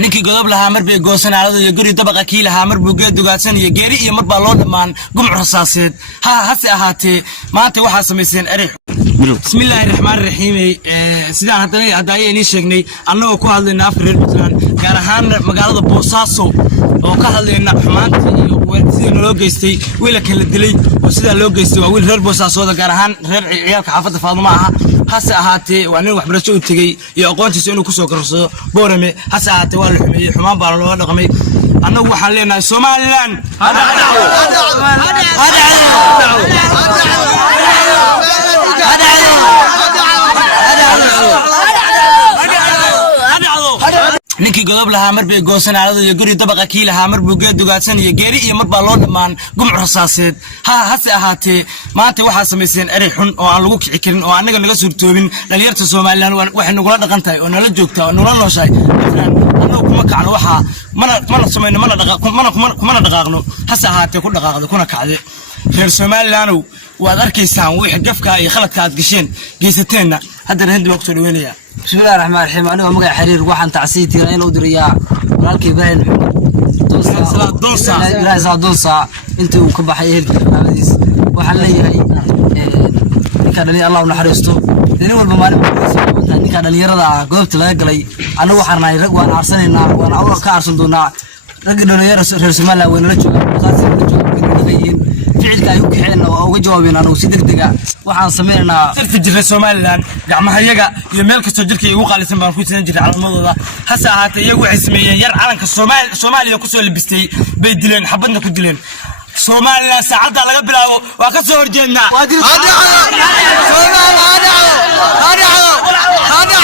ninkii godob lahaa mar bay goosanaalada iyo guri dabaqa kii lahaa mar buu geed dugaadsan iyo geeri iyo mar baa loo dhammaan gumc rasaaseed hase ahaatee maanta waxaa samayseen erey bismillaahi raxmaani raxiim sidaan hadda ayayni sheegnay annagoo ku hadlayna afar reer Puntland gaar ahaan magaalada Boosaaso oo ka hadlayna xumaanta iyo sida loo geystay wiilka kala dilay oo sida loo geystay waa wiil reer Boosaaso gaar ahaan reer ciyaalka xaafadda Faaduma aha hase ahaatee waa nin waxbarasho u tagay iyo aqoontiisa inuu ku soo karsado Boorame hase ahaatee waa la xumeeyay xumaan baa loo dhaqmay annagu waxaan leenahay Soomaaliland ninkii godob lahaa mar bay goosanaalada iyo guri dabaqa kii lahaa mar buu geed dugaadsan iyo geeri iyo mar baa loo dhammaan gumc rasaaseed hase ahaatee maanta waxaa samayseen erey xun oo aan lagu kici karin oo annaga naga suurtoobin dhalinyarta Soomaaliland waxay nagula dhaqan tahay oo nala joogtaa oo nala nooshahay annagu kuma kacno waxaa mana samayno mana dhaqaaqno hase ahaatee ku dhaqaaqdo kuna kacde reer Soomaaliland waad arkaysaan wixii gafka iyo khaladka aad geysateena hadda hindi baa ku soo dhaweynaya bismillaahi raxmaani raxiim aniga magaca xiriir waxaan tacsiintiina inuu diriyaa walaalkay Ibrahim Doosa intii uu ka baxay ehelkiisa xaabadiis waxaan leeyahay ninka dhalinyarada Allah u naxariisto nin walba maalin ninka dhalinyarada goobta laga galay anigu waxaan nahay rag waan aarsanayna waan awal ka aarsan doonaa rag dhalinyarada reer Soomaaliland way nala joogaan ficilka ay u kaxeen oo uga jawaabeen anigu si degdeg ah waxaan sameeynaa sirta jirka Soomaaliland gacmahayaga iyo meel kasta jirka ugu qaalisan baan ku tiin jiray calamadooda hase ahaatee iyagu waxay sameeyeen yar calanka Soomaaliya ku soo libistay bay dileen xabadna ku dileen Soomaaliland saacada laga bilaabo waa ka soo horjeednaa هذا